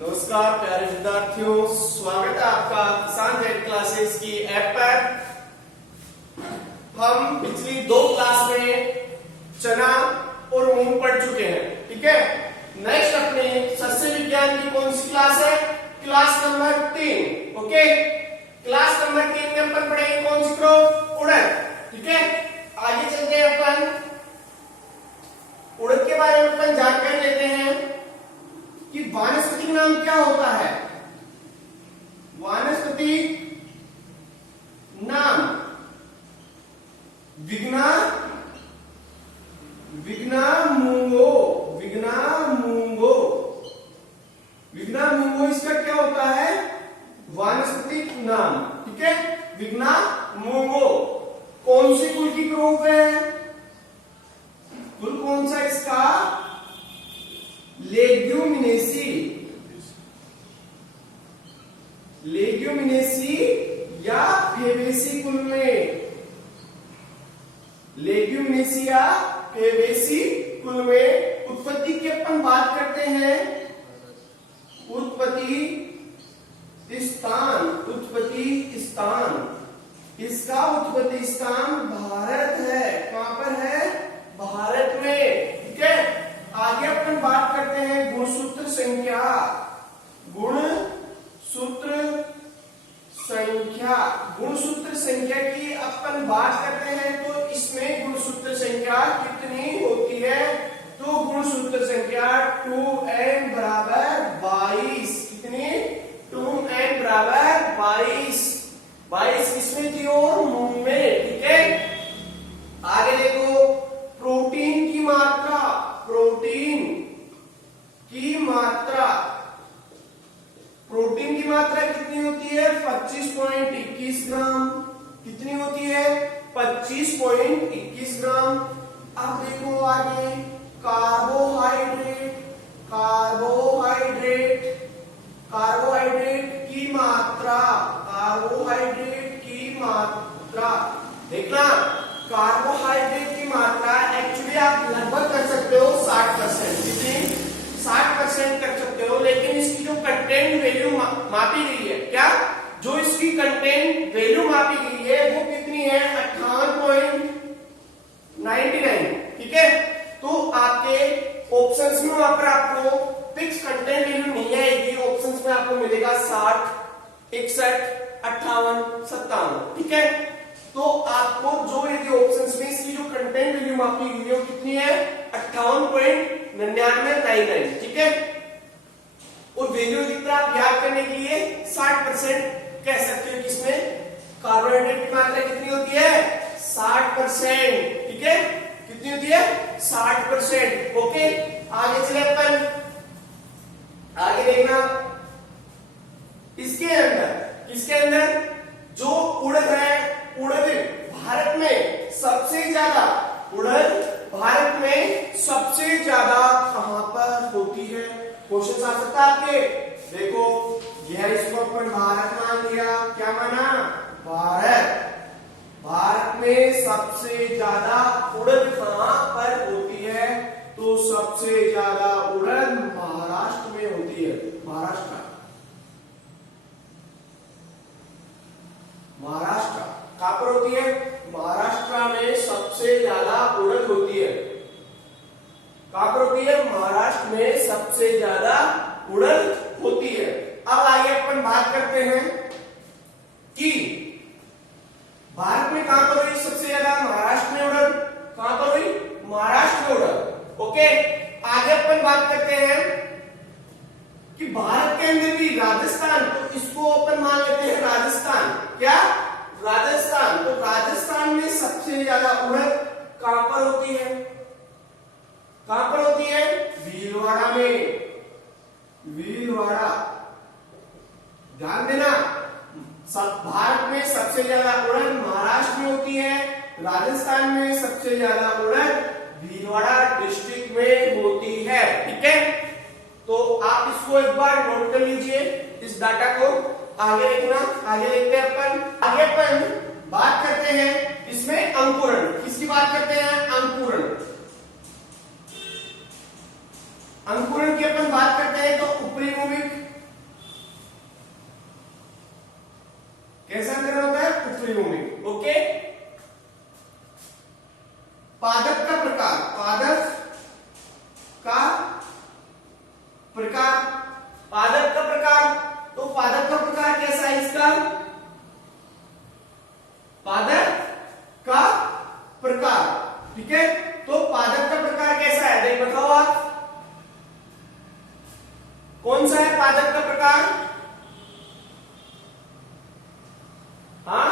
नमस्कार प्यारे विद्यार्थियों, स्वागत है आपका किसान जेड क्लासेस की ऐप पर। हम पिछली 2 क्लास में चना और मूंग पढ़ चुके हैं, ठीक है। नेक्स्ट अपने सस्य विज्ञान की कौन सी क्लास है? Class number 3। Okay, class number 3 में अपन पढ़ेंगे कौन सी क्रॉप? उड़द, ठीक है। आगे चलते हैं अपन उड़द के बारे में अपन जानकारी लेते हैं कि वानस्पतिक नाम क्या होता है। वानस्पतिक नाम विग्ना मूंगो। विग्ना मूंगो इसका क्या होता है? वानस्पतिक नाम, ठीक है। विग्ना मूंगो कौन सी कुल की क्रॉप है? कुल कौन सा इसका? लेग्यूमिनेसी या फेबेसी कुल में। लेग्यूमिनेसी या फेबेसी कुल में उत्पत्ति की अपन बात करते हैं। उत्पत्ति स्थान इसका उत्पत्ति स्थान भारत है। कहां पर है? भारत में, ठीक है। आगे अपन बात करते हैं गुणसूत्र संख्या की अपन बात करते हैं तो इसमें गुणसूत्र संख्या कितनी होती है? तो गुणसूत्र संख्या 2n बराबर 22। कितनी? 2n बराबर 22। 22 किसमें थी? और मूंग में, ठीक है। आगे देखो प्रोटीन की मात्रा कितनी होती है? 25.21 ग्राम। कितनी होती है? 25.21 ग्राम। अब देखो आगे कार्बोहाइड्रेट की मात्रा देखना। कार्बोहाइड्रेट की मात्रा एक्चुअली आप लगभग कर सकते हो 60%। कितनी? 60% कर सकते हो, लेकिन इसकी जो कंटेंट वैल्यू मापी गई है, क्या जो इसकी कंटेंट वैल्यू मापी गई है वो कितनी है? 58.99, ठीक है। तो आपके ऑप्शंस में वहां पर आपको फिक्स कंटेंट वैल्यू नहीं आएगी। ऑप्शंस में आपको मिलेगा 60, 61, 58, 57, ठीक है। तो आपको जो यदि ऑप्शंस में इसकी जो कंटेंट वैल्यू मापी गई है वो कितनी है? 58.99, ठीक है। और वैल्यू कितना आप याद करने के लिए 60% कह सकते हो। किसमें? कार्बोहाइड्रेट की मात्रा कितनी होती है? 60%, ठीक है। कितनी होती है? 60%। ओके, आगे चले अपन। आगे देखना इसके अंदर जो उड़द है, उड़द भारत में सबसे ज्यादा कहां पर होती है? क्वेश्चन आ सकता है आपके। देखो यह इसको अपन भारत मान लिया। क्या माना? भारत में सबसे ज्यादा उड़द कहां पर होती है? तो सबसे ज्यादा उड़द महाराष्ट्र में होती है। महाराष्ट्र कहां पर होती है? महाराष्ट्र में सबसे ज्यादा उड़द होती है। कहां पर होती है? महाराष्ट्र में सबसे ज्यादा उड़द होती है। अब आगे अपन बात करते हैं कि भारत में कहां पर हुई सबसे ज्यादा? महाराष्ट्र में उड़द। कहां पर हुई? महाराष्ट्र में उड़द। ओके, आगे अपन बात करते हैं कि भारत के अंदर भी राजस्थान, तो इसको अपन मान लेते हैं राजस्थान। क्या? राजस्थान। तो राजस्थान में सबसे ज्यादा उड़द कहां पर होती है? कहां पर होती है? भीलवाड़ा में। ध्यान देना, भारत में सबसे ज्यादा उड़द महाराष्ट्र में होती है। राजस्थान में सबसे ज्यादा उड़द भीलवाड़ा डिस्ट्रिक्ट में होती है, ठीक है। तो आप इसको एक बार नोट कर लीजिए, इस डाटा को। आगे देखना, आगे देखते हैं अपन। आगे अपन बात करते हैं इसमें अंकुरण। किसकी बात करते हैं? अंकुरण की अपन बात करते हैं तो ऊपरी भूमिक प्रकार, पादप का प्रकार, तो पादप का प्रकार कैसा है इसका? पादप का प्रकार, ठीक है। तो पादप का प्रकार कैसा है, देख बताओ आप, कौन सा है पादप का प्रकार? हाँ,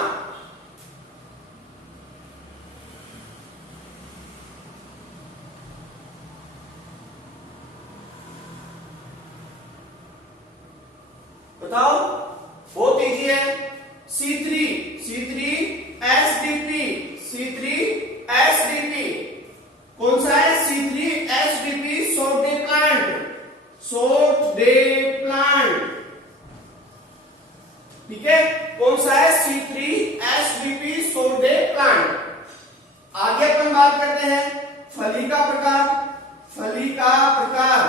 बताओ, बहुत इजी है। C3 C3H3P, C3H3P कौन सा है? C3H3P, सोट डे प्लांट, सोट डे प्लांट, ठीक है। कौन सा है? C3H3P, सोट डे प्लांट। आगे अपन बात करते हैं फली का प्रकार। फली का प्रकार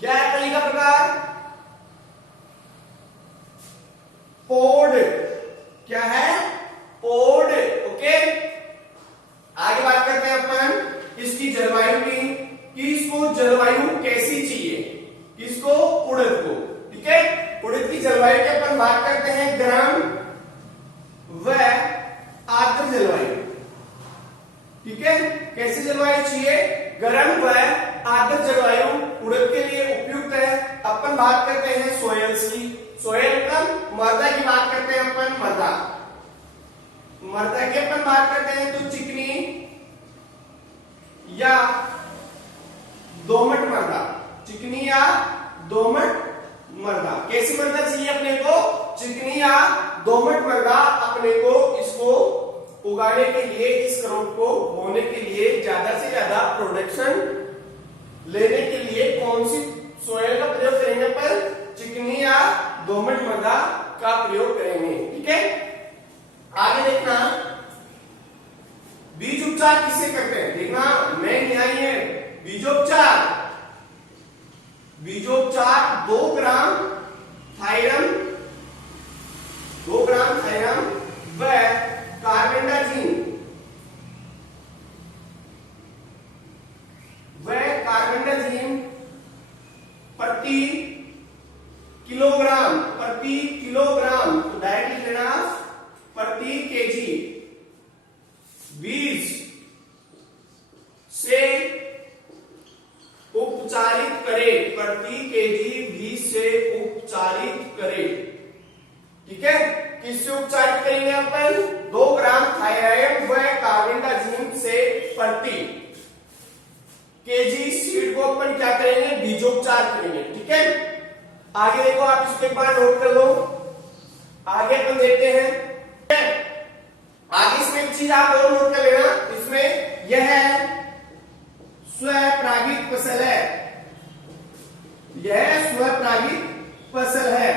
क्या है? फली का प्रकार पोड, क्या है? पोड, ओके। आगे बात करते हैं अपन इसकी जलवायु की, कि इसको जलवायु कैसी चाहिए, किसको? उड़द को, ठीक है। उड़द की जलवायु की अपन बात करते हैं गर्म व आर्द्र जलवायु, ठीक है। कैसी जलवायु चाहिए? गर्म व आर्द्र जलवायु उड़द के लिए उपयुक्त है। अपन बात करते हैं सोयल्स की, सोयल मतलब मृदा की बात करते हैं अपन, मृदा, मृदा की अपन बात करते हैं तो चिकनी या दोमट मृदा, चिकनी या दोमट मृदा। कैसी मृदा चाहिए अपने को? चिकनी या दोमट मृदा अपने को इसको उगाने के लिए, इस क्रॉप को बोने के लिए, ज्यादा से ज्यादा प्रोडक्शन लेने के लिए कौन सी सोयल का प्रयोग करेंगे? पर चिकनी या दोमट मृदा का प्रयोग करेंगे, ठीक है। आगे देखना, बीज उपचार किससे करते हैं? देखना, मैं नहीं आई है बीजोपचार। बीजोपचार 2 ग्राम थायरम, 2 ग्राम थायरम व कार्बेंडाजिम, कार्बेंडाजिम प्रति किलोग्राम, प्रति किलोग्राम, तो डायरेक्ट लिख लेना प्रति केजी बीज से उपचारित करें, प्रति केजी बीज से उपचारित करें, ठीक है। किससे उपचारित करेंगे अपन? 2 ग्राम थायराइड व कार्बेंडाजिम से प्रति केजी सीड को अपन क्या करेंगे? बीजोपचार करेंगे, ठीक है। आगे देखो, आप इसको एक बार नोट कर लो। आगे अपन देखते हैं, आगे इसमें एक चीज आप और नोट कर लेना, इसमें यह स्वपरागित फसल है, यह स्वपरागित फसल है।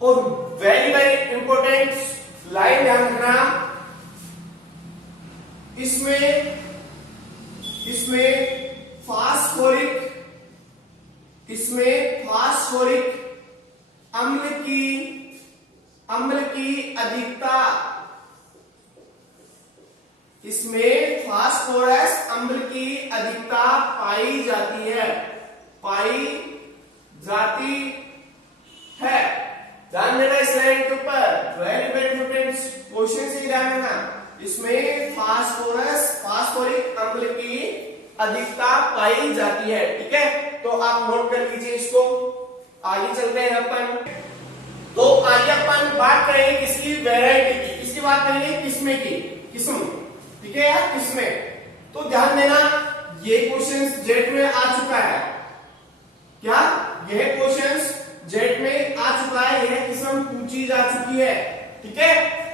और वेरी वेरी इंपॉर्टेंट लाइन ध्यान रखना, इसमें फास्फोरिक अम्ल की अधिकता, इसमें फास्फोरस अम्ल की अधिकता पाई जाती है, पाई जाती है। ध्यान देना इस लाइन के ऊपर, वेरी वेरी इंपॉर्टेंट क्वेश्चन से ध्यान देना। इसमें फास्फोरिक अम्ल की अधिकता पाई जाती है, ठीक है। तो आप नोट कर लीजिए इसको। आगे चलते हैं अपन, तो आगे अपन बात करेंगे किसकी? वैरायटी की। किसकी बात करेंगे? किस्म की, किस्म, ठीक है यार, किस्में। तो ध्यान देना, ये क्वेश्चन जेट में आ चुका है, क्या? यह क्वेश्चन जेट में आ चुका है, यह किस्म पूछी जा चुकी है, ठीक है।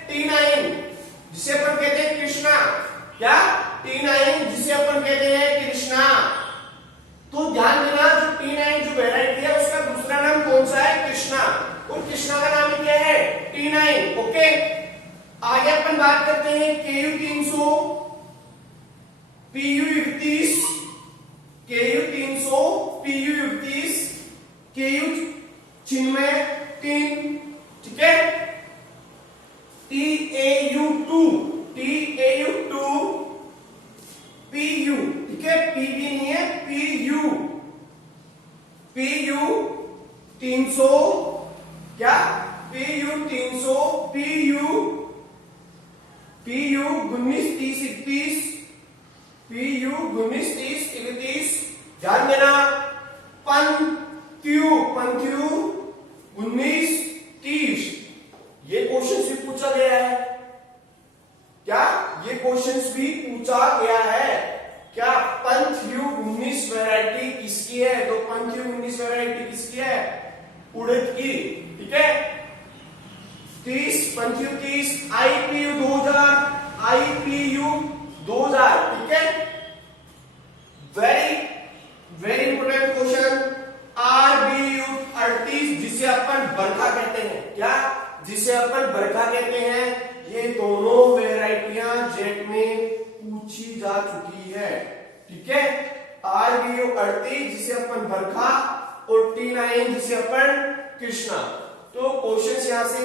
T9 जिसे अपन कहते हैं कृष्णा, क्या? T9 जिसे अपन कहते हैं कृष्णा। तो ध्यान देना, जो T9 जो वैरायटी है उसका दूसरा नाम कौन सा है? कृष्णा। और कृष्णा का नाम क्या है? T9, okay. आगे अपन बात करते हैं KU300, PU31, KU300, PU31, KU96, ठीक है। TAU2, PU, ठीक है, PB नहीं है, PU, PU 300, क्या PU 300, PU 19 30 31, PU 19 30 31, ध्यान देना, PQ 19 30, ये क्वेश्चन भी पूछा गया है, क्या ये क्वेश्चन भी पूछा गया है, क्या पंक्यू 19 वैरायटी किसकी है? तो पंक्यू 19 वैरायटी किसकी है? उड़द की, ठीक है। 30 पंक्यू 30, IPU 2000, IPU 2000, ठीक है। Very very important question, RBU 38, जिसे अपन बरखा कहते हैं, क्या जिसे अपन बरखा कहते हैं, ये दोनों वैरायटियां जेट में पूछी जा चुकी है, ठीक है। RBU 38 जिसे अपन बरखा और T9 जिसे अपन कृष्णा। तो क्वेश्चन यहां से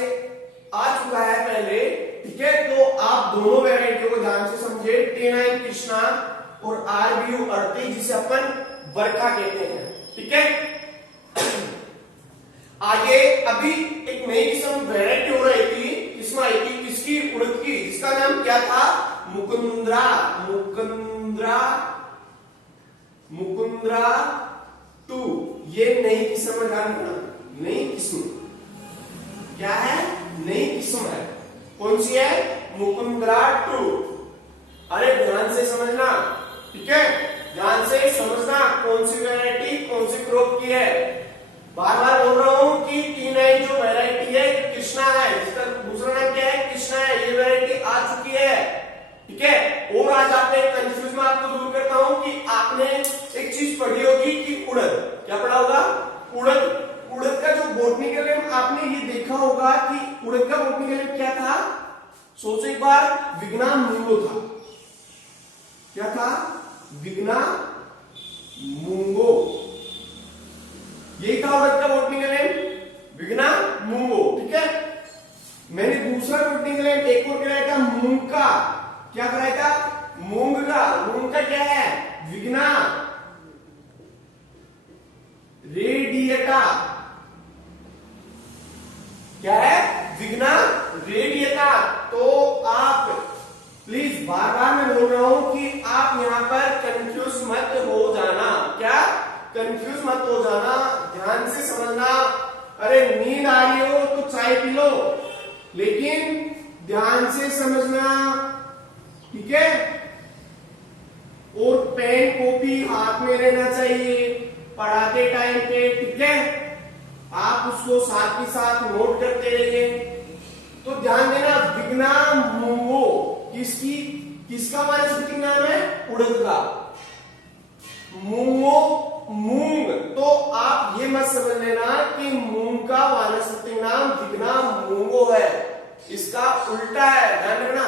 आ चुका है पहले, ठीक है। तो आप दोनों वैरायटियों को ध्यान से समझे, T9 कृष्णा और RBU 38 जिसे अपन बरखा कहते हैं, ठीक है। आगे अभी एक नई किस्म वैरायटी हो रही थी, किस्म आई थी किसकी? उड़द की, जिसका नाम क्या था? मुकुंदरा, मुकुंदरा, मुकुंदरा 2। ये नई किस्म है, नई किस्म क्या है? नई किस्म है, कौन सी है? मुकुंदरा 2। अरे ध्यान से समझना, ठीक है, ध्यान से समझना, कौन सी वैरायटी कौन सी क्रॉप की है। बार बार बोल रहा हूं कि T9 जो वैरायटी है कृष्णा है, जिसका दूसरा नाम क्या है? कृष्णा है, ये वैरायटी आ चुकी है, ठीक है। और आज आपने कंफ्यूज में आपको दूर करता हूं कि आपने एक चीज पढ़ी होगी कि उड़द, क्या पढ़ा होगा? उड़द, उड़द का जो बॉटनिकल नेम आपने ये देखा होगा कि उड़द का बॉटनिकल नेम क्या था? सोचो एक बार, विग्ना मूंगो था, क्या था? विग्ना मूंगो, यही था उड़द का बॉटनिकल नेम, विग्ना मूंगो, ठीक है। मैंने दूसरा बॉटनिकल नेम एक और कराया था, मूंग का, क्या कराया था? मूंग का, मूंग का क्या है? विग्ना रेडिएटा, क्या है? विग्ना रेडिएटा। तो आप प्लीज, बार बार मैं बोल रहा हूं कि आप यहां पर कंफ्यूज मत हो जाना, क्या कंफ्यूज मत हो जाना, ध्यान से समझना। अरे नींद आ रही हो तो चाय पी लो, लेकिन ध्यान से समझना, ठीक है। और पेन कॉपी हाथ में रहना चाहिए पढ़ाते टाइम पे, ठीक है। आप उसको साथ ही साथ नोट करते रहिए। तो ध्यान देना, विग्ना मूंगो किसकी, किसका वानस्पतिक नाम है? उड़द का। मूंगो, मूंग, तो आप ये मत समझ लेना कि मूंग का वानस्पतिक नाम विग्ना मूंगो है, इसका उल्टा है, ध्यान रखना।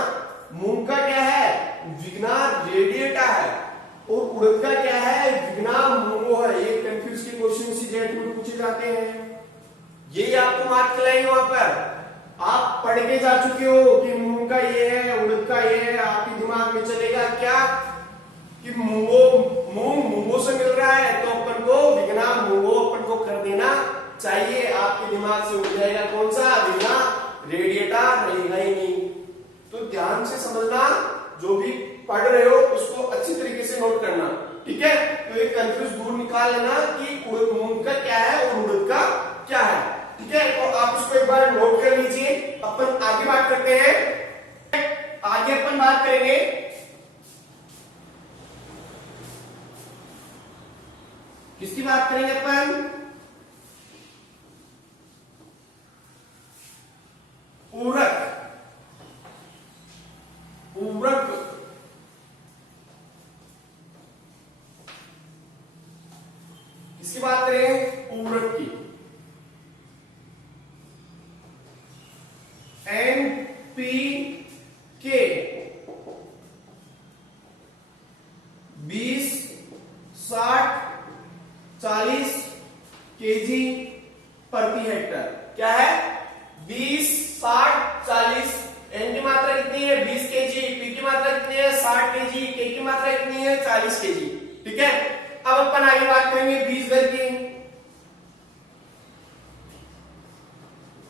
मूंग का क्या है? विग्ना रेडिएटा है, और उड़द का क्या है? विग्ना मूंगो है। ये कंफ्यूज के क्वेश्चन इसी जेट में पूछे जाते हैं, ये आपको मार्क खिलाएंगे वहां पर। आप पढ़ के जा चुके हो कि मूंग का ये है, उड़द का ये है, आपके दिमाग में चलेगा क्या कि मूंगो, मूंग मूंगो से मिल रहा है, तो अपन को विग्ना मूंगो अपन को कर देना चाहिए। आपके दिमाग से उड़ जाएगा कौन सा? विग्ना रेडिएटा, रहेगा ही नहीं। तो ध्यान से समझना, जो भी पढ़ रहे हो उसको अच्छी तरीके से नोट करना, ठीक है। तो ये कंफ्यूज दूर निकाल लेना कि उड़द मूंग का क्या है और उड़द का क्या है, ठीक है। तो आप इसको एक बार नोट कर लीजिए। अपन आगे बात करते हैं, आगे अपन बात करेंगे किसकी बात करेंगे अपन? उर्वरक, उर्वरक, किसकी बात करें? उर्वरक की। NPK 20, 60, 40 केजी प्रति हेक्टर, क्या है? 20, 60, 40। एन की मात्रा कितनी है? 20 केजी। पी की मात्रा कितनी है? 60 केजी। के की मात्रा कितनी है? 40 केजी। ठीक है, अब अपन आगे बात करेंगे बीज दर की।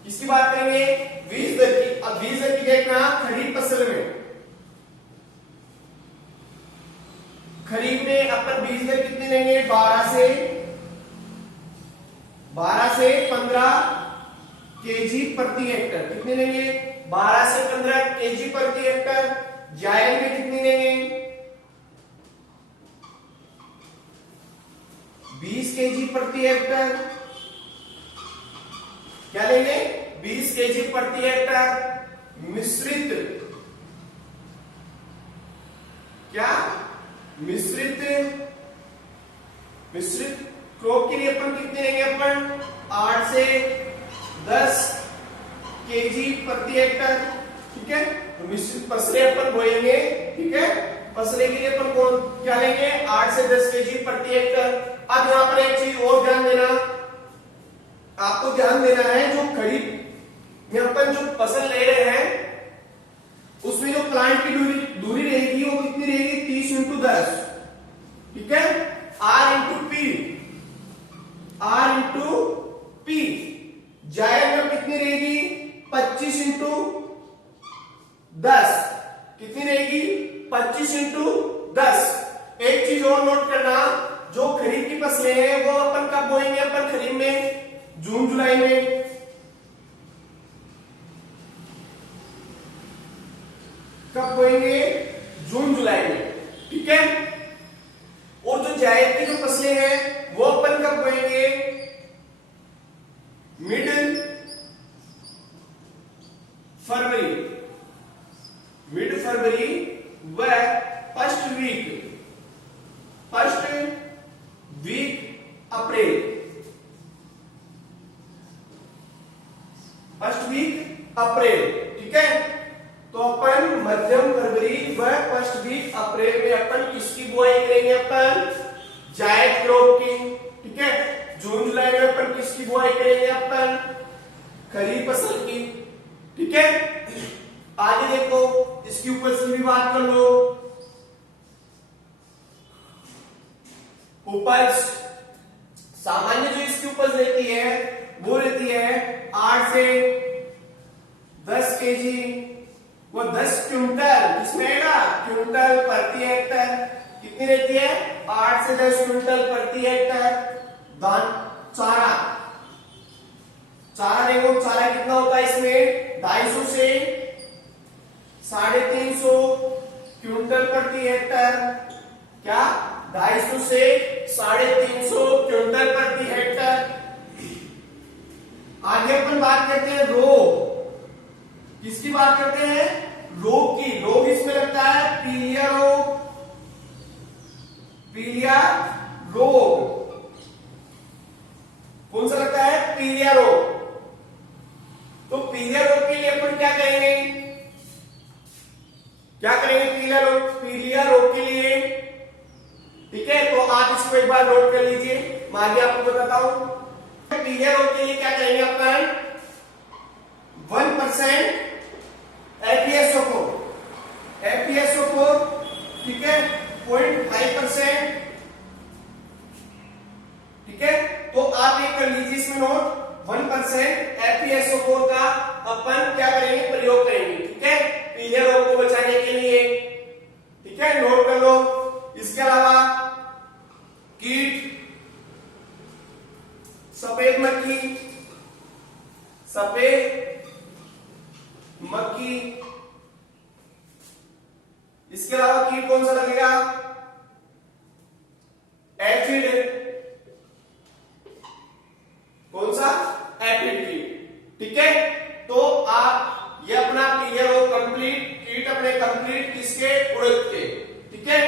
किसकी बात करेंगे? बीज दर की। अब बीज दर की देखना, खरीफ फसल में, खरीफ में अपन बीज दर कितनी लेंगे? 12 से 15 केजी प्रति हेक्टर। कितने लेंगे? 12 से 15 केजी प्रति हेक्टर। जायद में कितनी लेंगे? 20 केजी प्रति हेक्टर। क्या लेंगे? 20 केजी प्रति हेक्टर। मिश्रित, क्या? मिश्रित क्रॉप के लिए अपन कितने लेंगे? अपन 8 से 10 केजी प्रति हेक्टर। ठीक है, तो मिश्रित फसलें अपन बोएंगे। ठीक है, फसलें के लिए अपन कौन क्या लेंगे? 8 से 10 केजी प्रति हेक्टर। अब यहां पर एक चीज और ध्यान देना, आपको ध्यान देना है, जो खरीफ में अपन जो फसल ले रहे हैं उसमें जो प्लांट की दूरी रहेगी वो कितनी रहेगी? 30 × 10। ठीक है, R×P। जायद में कितनी रहेगी? 25 × 10। कितनी रहेगी? 25 × 10। एक चीज और नोट करना, जो खरीफ की फसलें हैं वो अपन कब बोएंगे? अपन खरीफ में जून जुलाई में। कब बोएंगे? जून जुलाई में। ठीक है, और जो जायद की जो फसलें हैं वो अपन कब बोएंगे? मिड फरवरी व फर्स्ट वीक अप्रैल। ठीक है, तो अपन मध्यम फरवरी व फर्स्ट वीक अप्रैल में अपन किसकी बुआई करेंगे? अपन जायद क्रॉप की। ठीक है, जून जुलाई में अपन किसकी बुआई करेंगे? अपन खरीफ फसल की। ठीक है, आगे देखो, इसकी उपज की भी बात कर लो। उपज सामान्य जो इसकी उपज रहती है वो रहती है 8 से 10 केजी, वो 10 क्विंटल, इसमें क्विंटल प्रति हेक्टर। कितनी रहती है? 8 से 10 क्विंटल प्रति हेक्टर। धान चारा देखो, चारा कितना होता है इसमें? 250 से 350 क्विंटल प्रति हेक्टर। क्या? 250 से 350 क्विंटल प्रति हेक्टर। आगे अपन बात करते हैं रोग। किसकी बात करते हैं? रोग की। रोग इसमें लगता है पीलिया रोग। कौन सा लगता है? पीलिया रोग। तो पीलिया रोग के लिए अपन क्या करेंगे? पीलिया रोग के लिए। ठीक है, तो आप इसको एक बार नोट कर लीजिए, मैं आगे आपको बताता हूं। पीलिया रोग के लिए क्या करेंगे अपन? 1% FeSO4, ठीक है, 0.5%। ठीक है, तो आप एक कर लीजिए इसमें नोट, 1% FeSO4 का अपन क्या करेंगे? प्रयोग करेंगे। ठीक है, पीलिया रोग को बचाने के लिए। ठीक है, नोट कर लो। इसके अलावा कीट, सफेद मक्खी। इसके अलावा कीट कौन सा लगेगा? एफिड। कौन सा? एफिड कीट। ठीक है, तो आप ये अपना पीलिया रोग कंप्लीट, कीट अपने कंप्लीट किसके? उड़द के। ठीक है,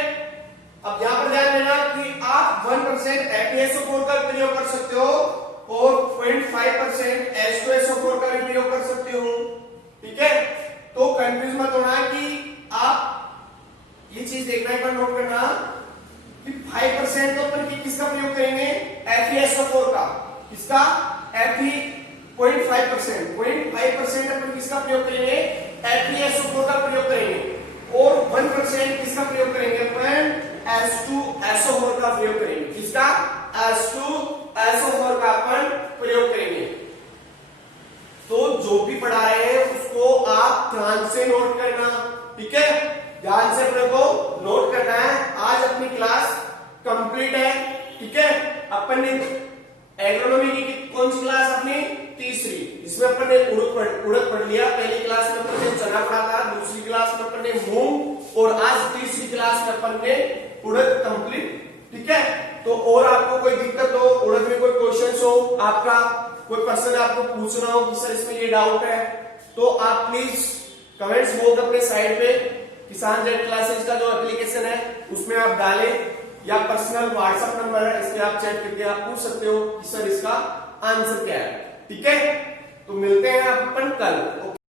अब यहां पर ध्यान देना कि आप 1% FeSO4 का प्रयोग कर सकते हो और 0.5% H2SO4 का भी प्रयोग कर सकते हो। ठीक है, तो कंफ्यूज मत होना कि आप ये चीज देखना, एक बार नोट करना कि 5% तो अपन किसका प्रयोग करेंगे? FeSO4 का। किसका? 0.5% अपन किसका प्रयोग करेंगे? FeSO4 का प्रयोग करेंगे। और 1% किसका प्रयोग करेंगे? अपन H2SO4 का प्रयोग करेंगे। किसका? H2SO4 का अपन प्रयोग करेंगे। तो जो भी पढ़ा रहे हैं उसको आप ध्यान से नोट करना, ठीक है? ध्यान से अपने को नोट करना है। आज अपनी क्लास कंप्लीट है, ठीक है? अपन ने एग्रोनॉमी की कौन सी क्लास? अपनी तीसरी। इसमें अपन ने उड़द पढ़ लिया। पहली क्लास में अपन ने चना पढ़ा था, दूसरी क्लास में अपन ने मूंग, और आज तीसरी क्लास में अपन ने उड़द कंप्लीट, ठीक है? तो और आपको कोई दिक्कत हो, उड़द में कोई क्वेश्चन हो, आपका कोई पर्सन आपको पूछना हो कि सर इसमें ये डाउट है, तो आप प्लीज कमेंट्स बॉक्स अपने साइड पे किसान जेट क्लासेस का जो एप्लीकेशन है उसमें आप डालें, या पर्सनल व्हाट्सएप नंबर है, इस पे आप चैट करके आप पूछ सकते हो कि सर इसका आंसर क्या है, ठीक है? तो मिलते हैं अपन कल।